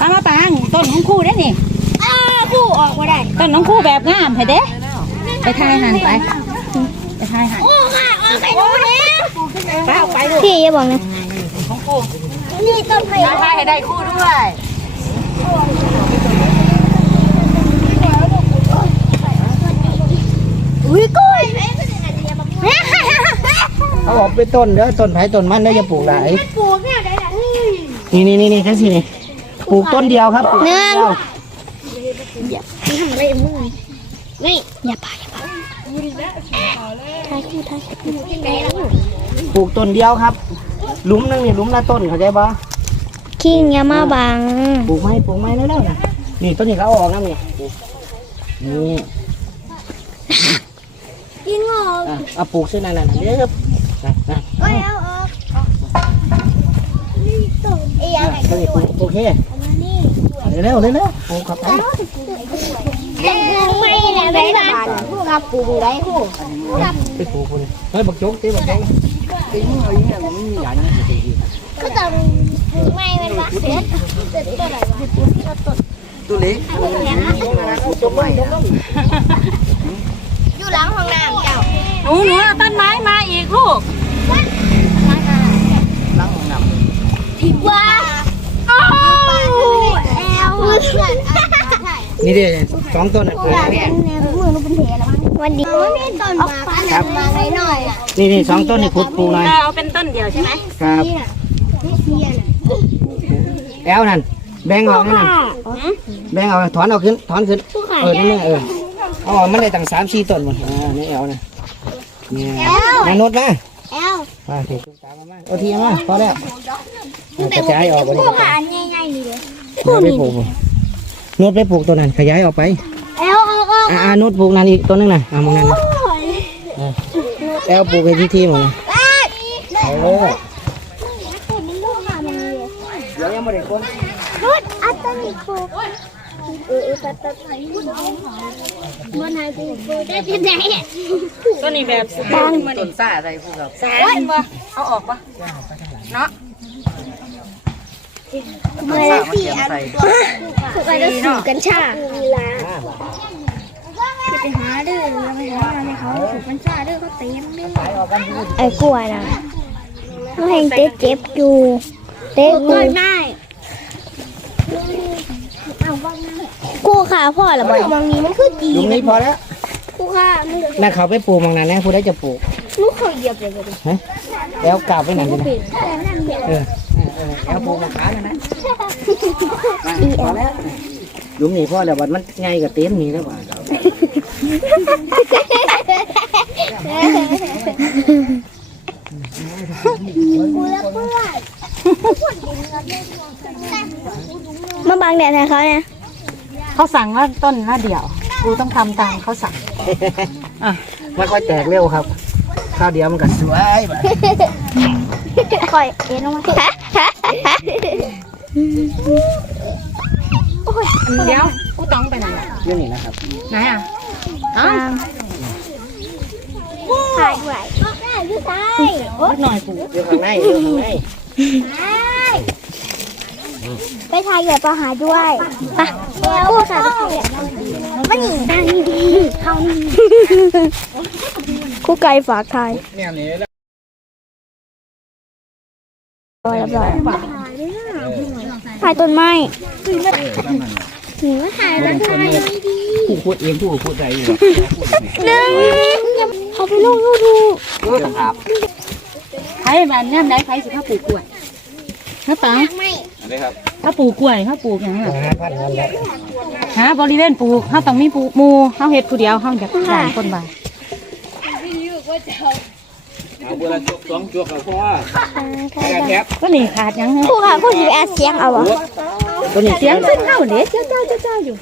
ปางมาปางต้นของคู่ได้นี่อ้าคู่ออกมาได้ต้นของคู่แบบงามเห็นเด้ไปทายหันไปไปทายหันโอ้ค่ะออกไปดูแล้วไปเอาไปลูกพี่อย่าบอกนะของคู่นี่ต้นไผ่ทายทายให้ได้คู่ด้วยอุ้ยกล้วยเอาออกเป็นต้นเด้อต้นไผ่ต้นมันเด้ออย่าปลูกหลายปลูกเนี่ยได้ละนี่นี่นี่นี่นี่จังสินี่ ปลูกต้นเดียวครับปลูกต้เดียวทำอะไรมึงนี่อย่าปาอย่าปาถ่ายคู่ถ่ายคู่ยังไงล่ะปลูกต้นเดียวครับหลุมหนึงนี่หลุมละต้นเข้าใจปะคิงอย่ามาบังปลูกไม้ปลูกไม้เร็วๆนะนี่ต้นนี้ก็เอาออกนะนี่นี่ยิงออกอะเอาปลูกเส้นนั่นน่ะเด้อครับนะนะเอ้ยเอาออกนี่ต้นเอียอะงไหนต้นนี้ปลูกโอเคนี่ เร็วๆเร็วๆปลูกเข้าไปไม่แหละไม่บ้านกับปลูกได้คู่กับไปปลูกคนเฮ้ยบักโจ๊กตีบักโจ๊กตีมือเอาอย่างเงี้ยมันมีอย่างนี้ตีก็ต้องปลูกไม่เป็นวักเสร็จเสร็จตัวไหนวะตัวเล็กจบไม่อยู่หลังห้องน้ำเจ้าหนูหนูเอาต้นไม้มาอีกลูกล้างห้องน้ผิดว่าโอ้ แอเพื่อนนี่เด้สองต้นน่ะปลูกมือมันเป็นแผลแล้วมั้งวันดีมันมีต้นมากอันมาหน่อยนี่นี่สองต้นนี่ขุดปูหน่อยเอาเป็นต้นเดียวใช่ไหมครับนี่เสียน่ะแอลนั่นแบ่งออกนั่นแบ่งเอาถอนเอาขึ้นถอนขึ้นเออนี่เอออาอมันได้ตั้งสามสี่ต้นหมดอ่านี่แอลนะเนี่ยมานดมาแอลมาเทตุ๊กตามมาเอทีมาพอแล้วกระจายออกไปเลย พวกอันง่ายๆนี่เลยนดไปปลูกนดไปปลูกตัวนั้นขยายออกไปแอลออกออกอ่าอ่านดปลูกนั่นอีกตัวนึงน่ะเอามองนั่นน่ะแอลปลูกไปที่ที่หมดเลยเออเดี๋ยวยังไม่ได้คนรุดอัตตนิโกเออเออตัดตัดไหนรุดมันหายไปได้ที่ไหนต้นนี้แบบบางต้นซ่าใส่พวกเราสายบ่เอาออกปะเนาะ เมื่อสี่อันถูกไปแล้วสูกันชาไปหาเด้อไปหาอะไรเขาสูกันชาเด้อเขาเต็มเด้อไอ้กล้วนะเขาเห็นเจ๊เจ็บอยู่เต้กูไม่กูขาพ่อหรอบางนี้มันคือดียุงนี้พอแล้วกูขามันนั่นเขาไปปลูกมองนั่นนะผู้ได้จะปลูกลูกเขาเหยียบเลยเลยฮะแล้วกลับไปไหนดีนะแต่นั่นเออ เออเออแล้วปลูกมะขามนะนะมาพอแล้วยุงนี้พอแล้วบัดมันไงกับเต็มนี่แล้วบ่ากูแล้วเพื่อนมาบังแดดให้เขาเนี่ยเขาสั่งว่าต้นละเดียว กูต้องทำตามเขาสั่งอะไม่ค่อยแตกเร็วครับ ข้าวเดียวมันก็สวยบัด คอยเอ็นลงมาเดี๋ยวกูต้องไปไหนอะนี่นี่นะครับไหนอะอ้าวถ่ายไว้ยูไซนิดหน่อยกูอยู่ข้างในอยู่ข้างในไปถ่ายเหยื่อปลาหาด้วยไปแล้วค่ะมันหนีได้ดีเขาคู่ไก่ฝากถ่าย ร้อยเรียบร้อยถ่ายต้นไม้หนูถ่ายแล้วถ่ายผู้พูดเองผู้พูดใจอยู่หนึ่งเขาไปลงยูทูบครับใครมันเนี่ยไหนใครสิข้าปลูกกล้วยข้าปังไม่ข้าปลูกกล้วยข้าปลูกอย่างนั้นห้าพันเงินแล้วหาบริเวณปลูกข้าต้องมีปลูกหมูข้าเฮ็ดผู้เดียวข้าอยากได้คนบ้า เอาเวลาจกสองจกกับเพราะว่าแคบก็นี่ขาดหยังไงครูค่ะครูจะไปแอดเสียงเอาวะตัวนี้เสียงขึ้นเข้าเด็ดเจ้าเจ้าเจ้าเจ้าอยู่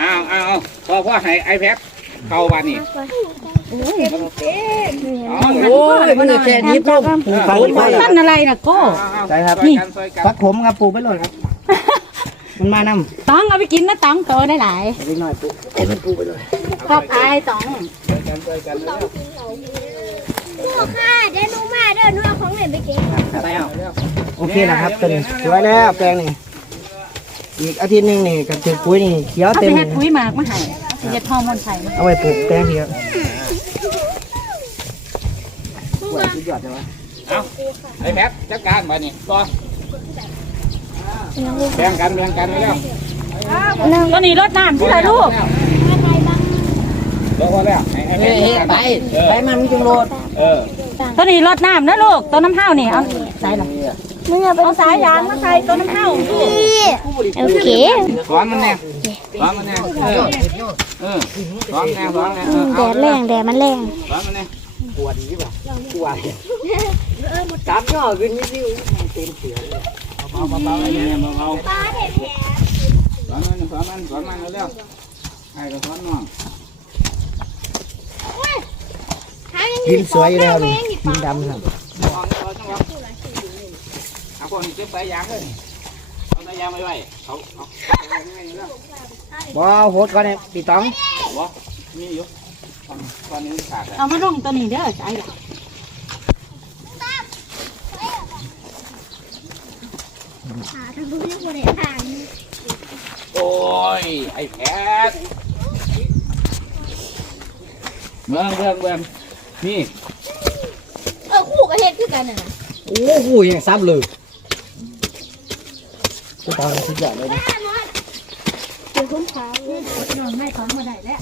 อ้าวอ้าวอ้าวพอพ่อให้ไอแพดเข้าบ้านนี่อ๋อโอ้ยมันแค่นี้ต้มฟังอีกว่าต้นอะไรน่ะโก้ใช่ครับนี่กันซอยกันฟักขมครับปลูกไปเลยครับมันมานำต้องเอาไปกินนะต้องโตได้หลายเล็กน้อยปลูกเอ็นปลูกไปเลยชอบอายต้อง ครูค่ะเดี๋ยวหนูมาเดี๋ยวหนูเอาของเล่นไปเก็บไปเอาโอเคนะครับตัวนี้สวยแล้วแปลงนี่อีกอาทิตย์หนึงนี่ก็ถือปุ๋ยนี่เขียวเอาเต็ไปมเฮ็ดปุ๋ยหมากมาให้เอาไปเฮ็ดฮอร์โมนไข่มาเอาไว้ปลูกแตงเขียวกล้วยสุดยอดเลยวะเอาไอ้แพทจัดการไปนี่ต่อแบ่งกันแบ่งกันไปแล้วตัวนี้รดน้ำที่ไรลูกแล้วพอแล้วให้ให้เฮ้ยแม่เฮ้ยจัดไปการไปมันมีจุงโรด เออตัวนี้รดน้ำนะลูกตัวน้ำเห้านี่เอาใส่หรอมึงเอาไปเอาสายยางมาใส่ตัวน้ำเห้าลูกโอเคสอนมันแน่สอนมันแน่เออเออสอนแน่สอนแน่เออือมแดดแรงแดดมันแรงสอนมันแน่ปวดยี่ป่ะปวดจับย่อขึ้นนิดเดียวเต็มเสือเลยเบาๆเบาๆไอ้เนี่ยเบาๆสอนมันสอนมันสอนมันเร็วๆให้ก็สอนน้อง ดินสวยอยู่แล้วนี่ดินดำครับเอาเอาจังหวะเอาคนเก็บสายยางเลยเอาสายยางไว้ไว้เขาเอาเอาไว้ไว้นี่แล้วว้าวโหดก่อนเนี่ยปีตองวะมีอยู่ตอนตอนนี้มันขาดแล้วเอามาลงตัวนี้เด้อใส่หรอโอ้ย ไอ้แพทเมืองเมืองเมือง นี่เออคู่กับเฮ็ดคือกันน่ะโอ้โหยังซ้ำเลยปีตองสุดยอดเลยนะเดี๋ยวคุ้มขาไม่ของมาได้แล้ว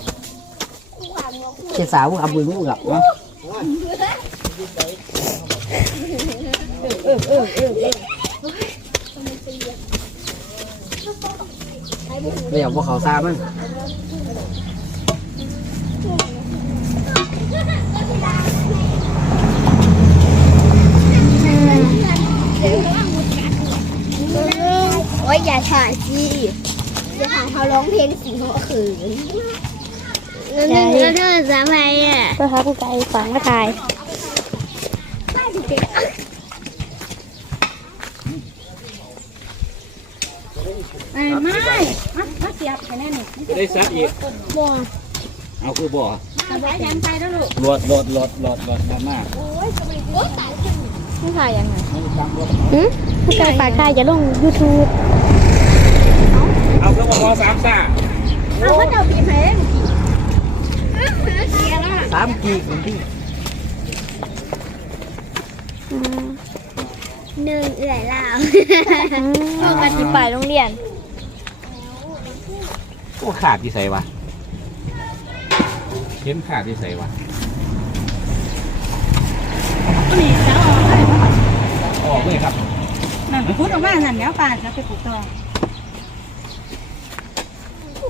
เจ้าสาวอับบุญมุกับวะเดี๋ยวพวกเขาซามัน โอ้ยอย่าถ่ายสิอย่าถ่ายเขาร้องเพลงสิหัวขืนแล้วนึงแล้วนึงสามไปอะก็ครับผู้ไก่ฝังก็ถ่ายเอ้ยไม่มามาเสียบแค่นี้นี่ได้ซักอีกบ่ เอาคือบ่อเอาสายยางใส่แล้วลูกหลดหลดหลดหลดหลดหลดมากไม่ถ่ายยังไงหืมผู้ไก่ฝากถ่ายจะลง YouTube เอาเครื่องมอสามซ่าเอาก็จะปีเพลงสามกีคนที่หนึ่งเอื่อยลาวปกติไปโรงเรียน โอ้ขาดที่ใส่วะ เข็มขาดที่ใส่วะตัวนี้จะเอาออกได้ไหมออกเลยครับนั่นพุดออกมานั่นแล้วป่านจะไปปลูกต่อ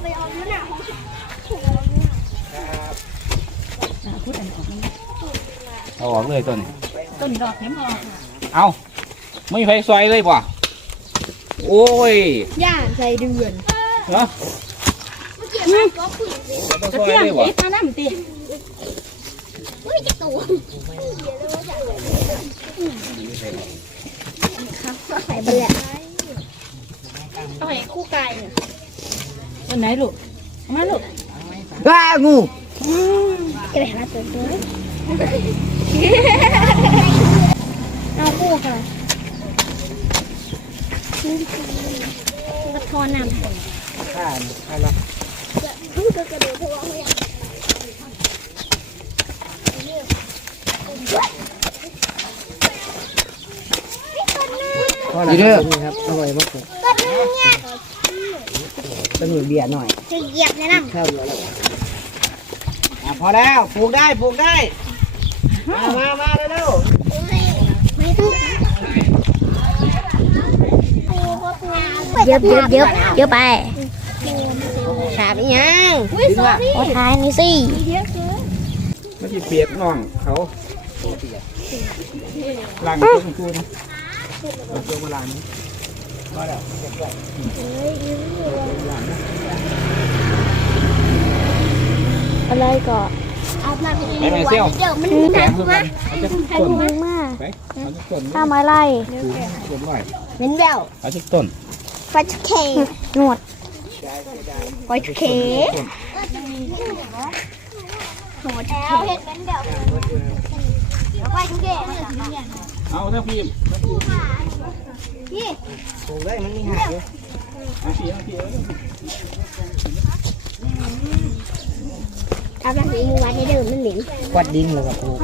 ไปเอาหน้าของอ่าพุดอันออกมาเอาออกเลยต้นนี้ต้นดอกเข็มออกเอาไม่มีไฟซอยเลยป่ะโอ้ยย่านใส่เดือนเหรอ กระซอยเทียมเลยป่ะติดมาน้ำติดใส่ไปแหละเอาให้คู่ไก่เนี่ยต้นไหนลูกเอามาลูกว้างูจะไปหาตัวตัวเอาคู่ค่ะกระทอนน้ำข้าอะไร ดีเด้อครับอร่อยมากเลยต้องมีเบียร์หน่อยจะเหยียบในน้ำแค่เดียวแล้วอะพอแล้วปลูกได้ปลูกได้ มามามาเร็วเย็บเย็บเย็บเย็บไป ถามยังๆดิ้นว่าโอ้ท้ายนี่สิมันจะเปียกน่องเขาล้างเครื่องกูนะเอาเครื่องมาล้างนี่อะไรก็ไปไหมเซี่ยวเดี๋ยวมันแข็งคือกันเอาจะต้นมึงมากไปเอาจะต้นข้าไม้ไล่ต้นไว้เป็นแววเอาจะต้นฟัดเคหนวดฟัดเค หนวดแอลเห็ดเป็นแววฟัดเคเอาถ้าพี่นี่ปลูกได้มันมีหากอยู่เอาพี่เอาพี่เอาทำแบบนี้มือวัดในเดิมมันเหม็นกวัดดินแล้วก็ปลูก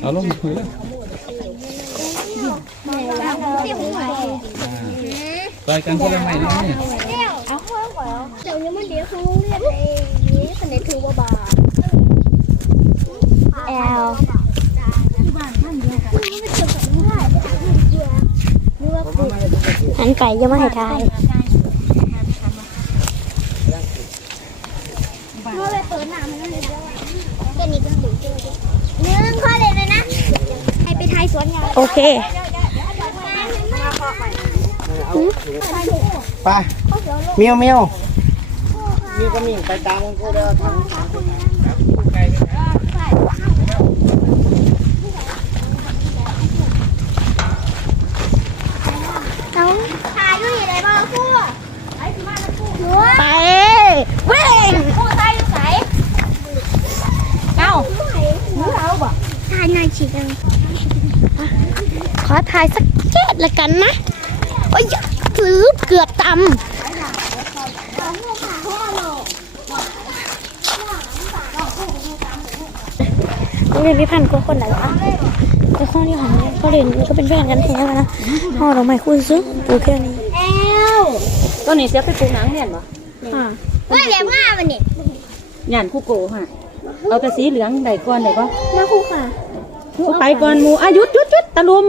เอาลงพื้นเลยที่ผมไหวต่อยกันคนละไม้นี่นี่เอาข้อ ก่อนเดี๋ยวนี้มันเดี๋ยวเขาเรียกไอ้นี้คะแนนถือว่าบาแอลหันไปยังไม่ให้ทายเมื่อไปเปิดหน้ามันเลยก็นี่ก็ดูเนื้อข้อเลยเลยนะให้ไปทายสวนยางโอเคไปเมียวเมียว มีก็มีไปตามมันกูเด้อทางทางน้องทายด้วยอะไรบ้างคู่ไปวิ่งคู่ทายอยู่ไหนเอ้าทายนายฉีกขอทายสักเจ็ดละกันนะ โอ้ยถือเกือบตำ โรง เรียนพิพันธ์ก็คนไหนวะก็ข้อที่ของเขาเรียนก็เป็นแฟนกันแท้นะพ่อเราไม่คุยซึ้งปลูกแค่นี้แอลต้นนี้เสียไปปลูกหนังเนี่ยบ่อ่าเฮ้ยเดี๋ยวมาวันนี้หยานคู่โกฮะเอาแต่สีเหลืองใดก่อนได้บ่มาคู่ค่ะคู่ไปก่อนหมู่อายุดยุดยุดตะลุม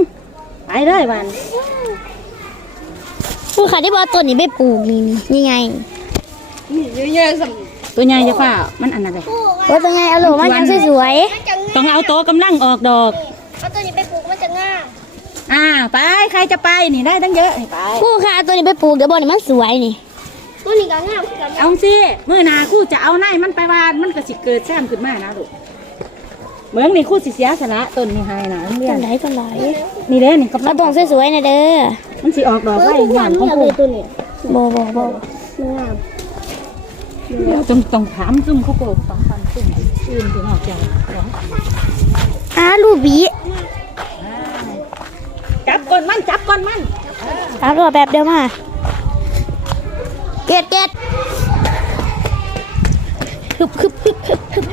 ไปเลยวันผู้ขาที่บอกตัวนี้ไม่ปลูกนี่นี่ไง ตัวใหญ่จะฝ่ามันอันนั้นเลยว่าตัวไงเอาโหลมายังสวยมันจะต้องเอาโตะกำลังออกดอก เอาตัวนี้ไปปลูกมันจะง่ายอ่าไปใครจะไปนี่ได้ตั้งเยอะนี่ไป ๆผู้ขาตัวนี้ไปปลูกเดี๋ยวบอกนี่มันสวยนี่ ตัวนี้ก็ง่ายคือกันเอาสิเมื่อหนาคู่จะเอาในมันไปวานมันก็สิเกิดแซมขึ้นมานะลูกเหมืองนี่คู่สิเสียสละต้นนี่ให้นะเรียตัวนไหนตัวไหนนี่เด้นี่กำลัเอางตัวสวยๆนะเด้อมันสิออกดอกไว้หยานของเลคู่ยตัวนี้ บอบอบ่ เดี๋ยวต้องต้องถามซุ่มเขาโกงฟังฟังซุ่มอื่นถึงออกจเดี๋ยวอ้าลูบีจับก่อนมันจับก่อนมันตามตัวแบบเดียวมาเกตเกตฮึบฮึบฮึบฮึบฮึบ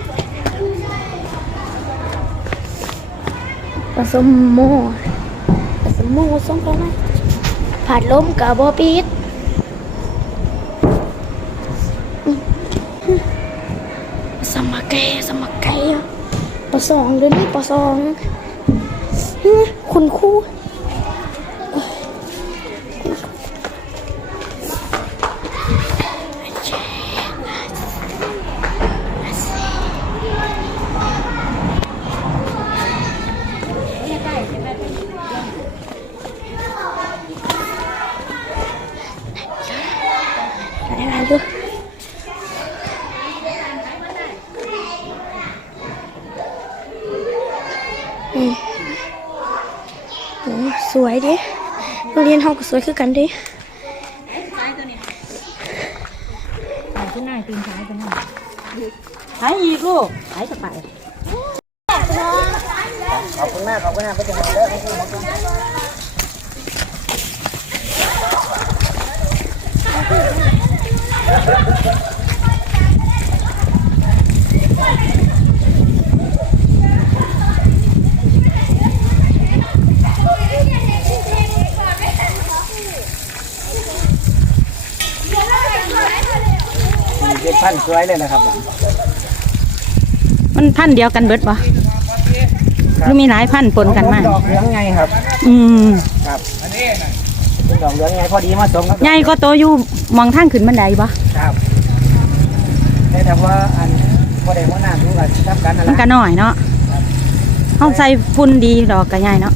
ผสมโม่ผสมโม่ส่งกันไหมผัดล้มกับบอปีด สมัครไกสมัครอะปสองเดือนนี้ปสองคุณครู วยดิโรงเรียนเฮาก็สวยคือกันดิขึ้นหน้าตีนซ้ายไปหน้าหายอีกลูกหายจะไปขอบคุณมากขอบคุณมากไปจังหวัดเด้อขอบคุณขอบคุณเป็ พันธุ์สวยเลยนะครับมันพันธุ์เดียวกันเบิดบ่หรือมีหลายพันธุ์ปนกันมาดอกเหลืองไงครับ อืมครับเป็นดอกเหลืองไงพอดีมาสมครับใหญ่ก็โตอยู่มองทางขึ้นบันไดบ่ครับแต่แต่ว่าอันพอได้หัวหน้าดูกันทำกันนั่นแหมันละก็น้อยเนาะเฮาใส่ฝุ่นดีดอกก็ใหญ่เนาะ